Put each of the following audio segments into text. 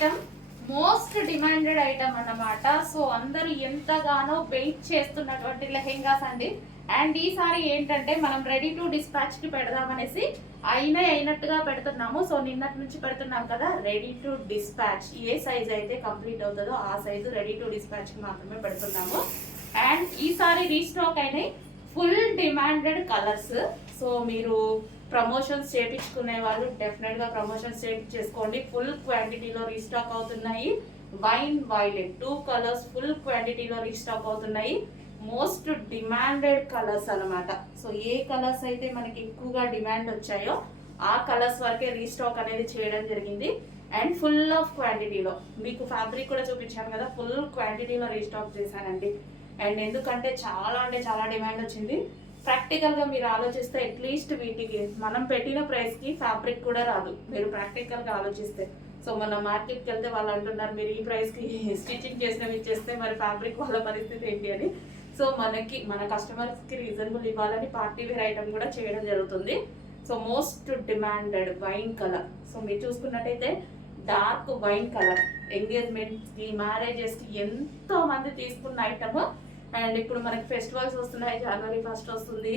Item most demanded item అన్నమాట. So అందరూ ఎంతగానో వెయిట్ చేస్తున్నటువంటి లెహెంగాస్ అండి. అండ్ ఈసారి ఏంటంటే మనం రెడీ టు డిస్పాచ్ కి పెడదామనేసి అయినట్టుగా పెడుతున్నాము. సో నిన్నటి నుంచి పెడుతున్నాం కదా, ready to dispatch A size అయితే కంప్లీట్ అవుతుందో ఆ సైజు రెడీ టు డిస్పాచ్ కి మాత్రమే పెడుతున్నాము. అండ్ ఈసారి రీస్టాక్ అయినాయి ఫుల్ డిమాండెడ్ కలర్స్. సో మీరు ప్రమోషన్స్ చేయించుకునే వాళ్ళు డెఫినెట్ గా ప్రమోషన్స్ చేయించేసుకోండి. ఫుల్ క్వాంటిటీలో రీస్టాక్ అవుతున్నాయి. వైన్ వైలెట్ 2 కలర్స్ ఫుల్ క్వాంటిటీలో రీస్టాక్ అవుతున్నాయి. మోస్ట్ డిమాండెడ్ కలర్స్ అన్నమాట. సో ఏ కలర్స్ అయితే మనకి ఎక్కువగా డిమాండ్ వచ్చాయో ఆ కలర్స్ వరకే రీస్టాక్ అనేది చేయడం జరిగింది. అండ్ ఫుల్ ఆఫ్ క్వాంటిటీలో మీకు ఫ్యాబ్రిక్ కూడా చూపించాను కదా, ఫుల్ క్వాంటిటీలో రీస్టాక్ చేశానండి. అండ్ ఎందుకంటే చాలా డిమాండ్ వచ్చింది. ప్రాక్టికల్ గా మీరు ఆలోచిస్తే అట్లీస్ట్ వీటికి మనం పెట్టిన ప్రైస్ కి ఫ్యాబ్రిక్ కూడా రాదు, మీరు ప్రాక్టికల్ గా ఆలోచిస్తే. సో మన మార్కెట్కి వెళ్తే వాళ్ళు అంటున్నారు మీరు ఈ ప్రైస్ కి స్టిచ్చింగ్ చేసినవి ఇచ్చేస్తే మరి ఫ్యాబ్రిక్ వాళ్ళ పరిస్థితి ఏంటి అని. సో మన కస్టమర్స్ కి రీజనబుల్ ఇవ్వాలని పార్టీ వేర్ ఐటమ్ కూడా చేయడం జరుగుతుంది. So most demanded wine colour. So మీరు చూసుకున్నట్టయితే డార్క్ వైన్ కలర్ ఎంగేజ్మెంట్స్ కి మ్యారేజెస్ కి ఎంతో మంది తీసుకున్న ఐటమ్. అండ్ ఇప్పుడు మనకి ఫెస్టివల్స్ వస్తున్నాయి, జనవరి 1 వస్తుంది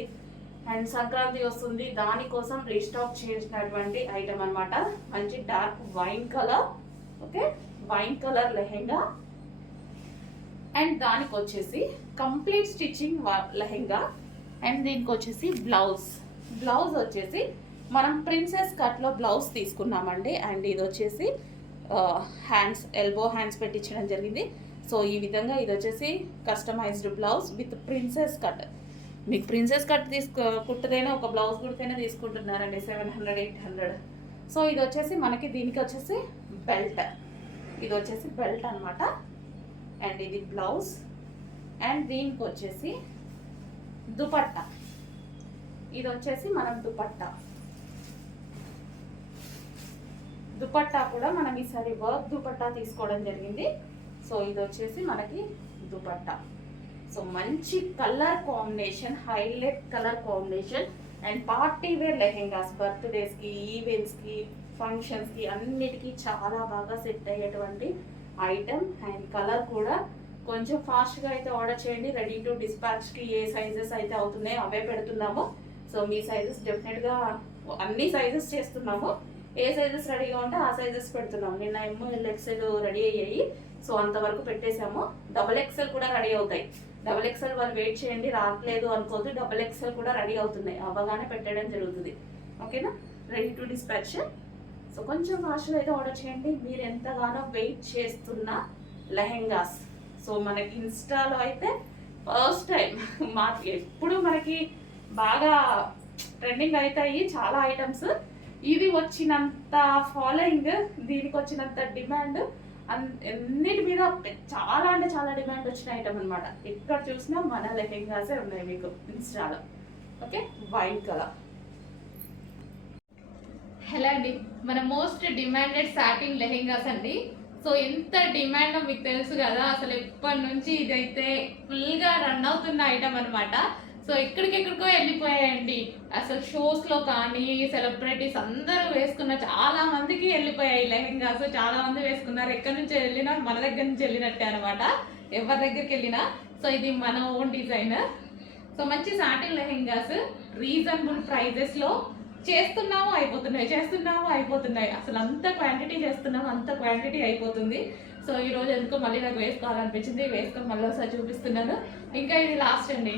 అండ్ సంక్రాంతి వస్తుంది, దానికోసం రీస్టాక్ చేసినటువంటి ఐటమ్ అనమాట. మంచి dark wine colour. Okay, wine colour lehenga. And దానికి వచ్చేసి కంప్లీట్ స్టిచ్చింగ్ లెహెంగా. అండ్ దీనికి వచ్చేసి బ్లౌజ్ వచ్చేసి మనం ప్రిన్సెస్ కట్లో బ్లౌజ్ తీసుకున్నామండి. అండ్ ఇది వచ్చేసి హ్యాండ్స్ ఎల్బో హ్యాండ్స్ పెట్టించడం జరిగింది. సో ఈ విధంగా ఇది వచ్చేసి customized blouse with princess cut. మీకు ప్రిన్సెస్ కట్ కుట్టదైనా ఒక బ్లౌజ్ కుడితేనే తీసుకుంటున్నారండి 700-800. సో ఇది వచ్చేసి మనకి దీనికి వచ్చేసి బెల్ట్. ఇది వచ్చేసి బెల్ట్ అనమాట. అండ్ ఇది బ్లౌజ్. అండ్ దీనికి వచ్చేసి దుపట్టా. ఇది వచ్చేసి మనం దుపట్టా కూడా మనం ఈసారి వర్క్ దుపట్టా తీసుకోవడం జరిగింది. సో ఇది వచ్చేసి మనకి దుపట్టా. సో మంచి colour combination, highlight colour combination. And party wear lehengas బర్త్డేస్కి, ఈవెంట్స్కి, ఫంక్షన్స్కి అన్నిటికీ చాలా బాగా సెట్ అయ్యేటువంటి ఐటమ్. అండ్ కలర్ కూడా కొంచెం ఫాస్ట్గా అయితే ఆర్డర్ చేయండి. రెడీ టు డిస్పాచ్కి ఏ సైజెస్ అయితే అవుతున్నాయో అవే పెడుతున్నాము. సో మీ సైజెస్ డెఫినెట్గా అన్ని సైజెస్ చేస్తున్నాము. ఏ సైజెస్ రెడీగా ఉంటే ఆ సైజెస్ పెడుతున్నాము. నిన్న ML XL రెడీ అయ్యాయి. సో అంతవరకు పెట్టేశాము. XXL కూడా రెడీ అవుతాయి. XXL వాళ్ళు వెయిట్ చేయండి, రావట్లేదు అనుకోవద్దు. XXL కూడా రెడీ అవుతున్నాయి, అవ్వగానే పెట్టడం జరుగుతుంది. ఓకేనా, రెడీ టు డిస్పాచ్. సో కొంచెం ఫాస్ట్గా అయితే ఆర్డర్ చేయండి. మీరు ఎంతగానో వెయిట్ చేస్తున్న లెహెంగాస్. సో మనకి ఇన్స్టాలో అయితే ఫస్ట్ టైం ఎప్పుడు మనకి బాగా ట్రెండింగ్ అవుతాయి చాలా ఐటమ్స్. ఇది వచ్చినంత ఫాలోయింగ్, దీనికి వచ్చినంత డిమాండ్, అన్నిటి మీద చాలా అంటే చాలా డిమాండ్ వచ్చిన ఐటమ్ అనమాట. ఎక్కడ చూసినా మన లెహెంగాసే ఉన్నాయి మీకు ఇన్స్టాలో. Okay, wine colour. హలో అండి, మన మోస్ట్ డిమాండెడ్ సాటిన్ లెహెంగాస్ అండి. సో ఎంత డిమాండ్ మీకు తెలుసు కదా, అసలు ఎప్పటి నుంచి ఇదైతే ఫుల్గా రన్ అవుతున్న ఐటమ్ అనమాట. సో ఎక్కడికెక్కడికో వెళ్ళిపోయాయండి. అసలు షోస్లో కానీ సెలబ్రిటీస్ అందరూ వేసుకున్న, చాలా మందికి వెళ్ళిపోయాయి లెహెంగాస్. చాలా మంది వేసుకున్నారు. ఎక్కడి నుంచి వెళ్ళినా మన దగ్గర నుంచి వెళ్ళినట్టే అనమాట, ఎవరి దగ్గరికి వెళ్ళినా. సో ఇది మన ఓన్ డిజైన్. సో మంచి సాటిన్ లెహెంగాస్ రీజనబుల్ ప్రైజెస్లో చేస్తున్నాము అయిపోతున్నాయి. అసలు అంత క్వాంటిటీ చేస్తున్నాము, అంత క్వాంటిటీ అయిపోతుంది. సో ఈరోజు ఎందుకో మళ్ళీ నాకు వేసుకోవాలనిపించింది, వేసుకొని మళ్ళీ ఒకసారి చూపిస్తున్నాను. ఇంకా ఇది లాస్ట్ అండి.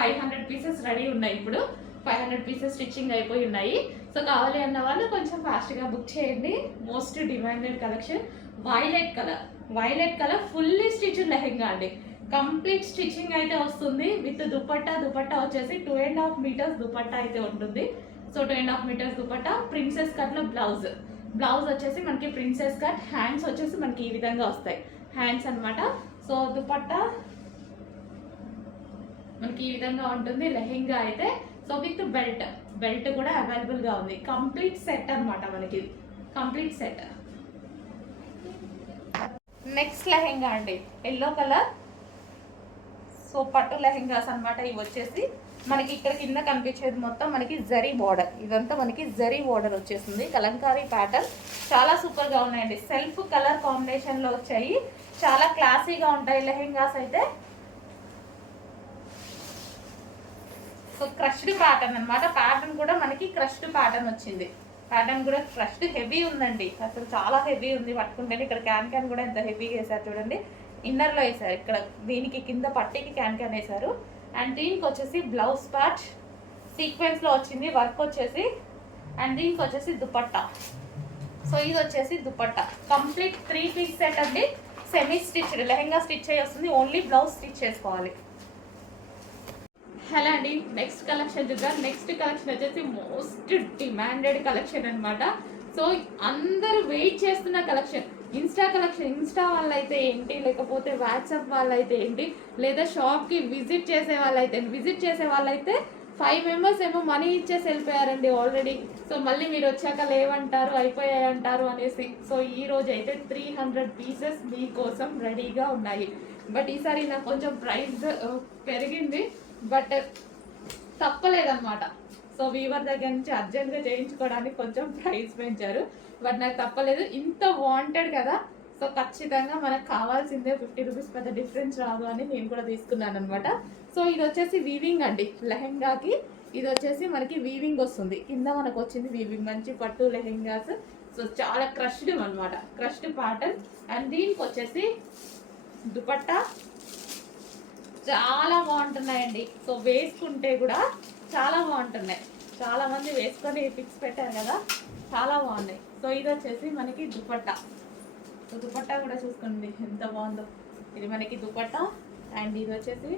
500 పీసెస్ రెడీ ఉన్నాయి. ఇప్పుడు 500 పీసెస్ స్టిచ్చింగ్ అయిపోయి ఉన్నాయి. సో కావాలి అన్న వాళ్ళు కొంచెం ఫాస్ట్గా బుక్ చేయండి. Most demanded collection violet colour fully stitched lehenga అండి. కంప్లీట్ స్టిచ్చింగ్ అయితే వస్తుంది విత్ దుపట్టా వచ్చేసి 2.5 మీటర్స్ దుపట్టా అయితే ఉంటుంది. సో 2.5 మీటర్స్ దుపట్టా, ప్రిన్సెస్ కట్లో బ్లౌజ్ వచ్చేసి మనకి ప్రిన్సెస్ కట్. హ్యాండ్స్ వచ్చేసి మనకి ఈ విధంగా వస్తాయి హ్యాండ్స్ అనమాట. సో దుపట్టా మనకి ఈ విధంగా ఉంటుంది లెహెంగా అయితే. సో విత్ బెల్ట్ కూడా అవైలబుల్గా ఉంది. కంప్లీట్ సెట్ అనమాట మనకి, కంప్లీట్ సెట్. నెక్స్ట్ లెహెంగా అండి, ఎల్లో కలర్. సో పట్టు లెహెంగాస్ అనమాట. ఇవి వచ్చేసి మనకి ఇక్కడ కింద కనిపించేది మొత్తం మనకి జరీ బార్డర్. ఇదంతా మనకి జరీ బార్డర్ వచ్చేస్తుంది, కలంకారీ ప్యాటర్న్. చాలా సూపర్గా ఉన్నాయండి. సెల్ఫ్ కలర్ కాంబినేషన్లో వచ్చాయి. చాలా క్లాసీగా ఉంటాయి లెహెంగాస్ అయితే. సో క్రష్డ్ ప్యాటర్న్ అనమాట. ప్యాటర్న్ కూడా మనకి క్రష్డ్ ప్యాటర్న్ వచ్చింది. ప్యాటర్న్ కూడా క్రష్డ్ హెవీ ఉందండి. అసలు చాలా హెవీ ఉంది పట్టుకుంటే. ఇక్కడ క్యాన్ క్యాన్ కూడా ఎంత హెవీగా వేసారు చూడండి. ఇన్నర్లో వేసారు. ఇక్కడ దీనికి కింద పట్టీకి క్యాన్ క్యాన్ వేసారు. అండ్ దీనికి వచ్చేసి బ్లౌజ్ పార్ట్ సీక్వెన్స్లో వచ్చింది వర్క్ వచ్చేసి. అండ్ దీనికి వచ్చేసి దుపట్టా. సో ఇది వచ్చేసి దుపట్టా. కంప్లీట్ 3 పీస్ సెట్ అండి. సెమీ స్టిచ్డ్ లెహెంగా స్టిచ్ అయ్యి వస్తుంది. ఓన్లీ బ్లౌజ్ స్టిచ్ చేసుకోవాలి. హలో అండి, నెక్స్ట్ కలెక్షన్ చూద్దాం. నెక్స్ట్ కలెక్షన్ వచ్చేసి మోస్ట్ డిమాండెడ్ కలెక్షన్ అనమాట. సో అందరూ వెయిట్ చేస్తున్న కలెక్షన్. ఇన్స్టా వాళ్ళైతే ఏంటి, లేకపోతే వాట్సాప్ వాళ్ళైతే ఏంటి, లేదా షాప్కి విజిట్ చేసే వాళ్ళైతే 5 మెంబర్స్ ఏమో మనీ ఇచ్చేసి వెళ్ళిపోయారండి ఆల్రెడీ. సో మళ్ళీ మీరు వచ్చాక లేవంటారు, అయిపోయాయి అంటారు అనేసి. సో ఈ రోజు అయితే 300 పీసెస్ మీకోసం రెడీగా ఉన్నాయి. బట్ ఈసారి నాకు కొంచెం ప్రైస్ పెరిగింది, బట్ తప్పలేదన్నమాట. సో వీవర్ దగ్గర నుంచి అర్జెంట్గా చేయించుకోవడానికి కొంచెం ప్రైస్ పెంచారు, బట్ నాకు తప్పలేదు. ఇంత వాంటెడ్ కదా, సో ఖచ్చితంగా మనకు కావాల్సిందే. 50 రూపీస్ పెద్ద డిఫరెన్స్ రాదు అని నేను కూడా తీసుకున్నాను అనమాట. సో ఇది వచ్చేసి వీవింగ్ అండి లెహెంగాకి. ఇది వచ్చేసి మనకి వీవింగ్ వస్తుంది. కింద మనకు వచ్చింది వీవింగ్. మంచి పట్టు లెహెంగాస్. సో చాలా క్రష్డ్ అనమాట, క్రష్డ్ ప్యాటర్న్. అండ్ దీనికి వచ్చేసి దుపట్టా చాలా బాగుంటున్నాయండి. సో వేసుకుంటే కూడా చాలా బాగుంటున్నాయి. చాలా మంది వేసుకొని పిక్స్ పెట్టారు కదా, చాలా బాగున్నాయి. సో ఇది వచ్చేసి మనకి దుపట్టా. సో దుపట్టా కూడా చూసుకోండి ఎంత బాగుందో. ఇది మనకి దుపట్టా. అండ్ ఇది వచ్చేసి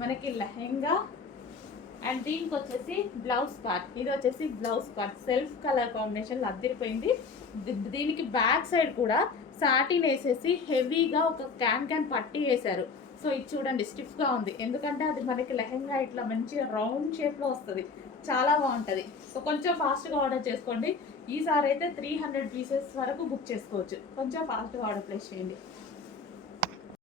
మనకి లెహెంగా. అండ్ దీనికి వచ్చేసి బ్లౌజ్ పార్ట్. ఇది వచ్చేసి blouse part self colour combination అదిరిపోయింది. దీనికి బ్యాక్ సైడ్ కూడా సాటిన్ వేసేసి హెవీగా ఒక క్యాన్ పట్టి వేశారు. సో ఇది చూడండి స్టిఫ్గా ఉంది, ఎందుకంటే అది మనకి లెహెంగా ఇట్లా మంచిగా రౌండ్ షేప్లో వస్తుంది. చాలా బాగుంటుంది. సో కొంచెం ఫాస్ట్గా ఆర్డర్ చేసుకోండి. ఈసారి అయితే 300 పీసెస్ వరకు బుక్ చేసుకోవచ్చు. కొంచెం ఫాస్ట్గా ఆర్డర్ ప్లేస్ చేయండి.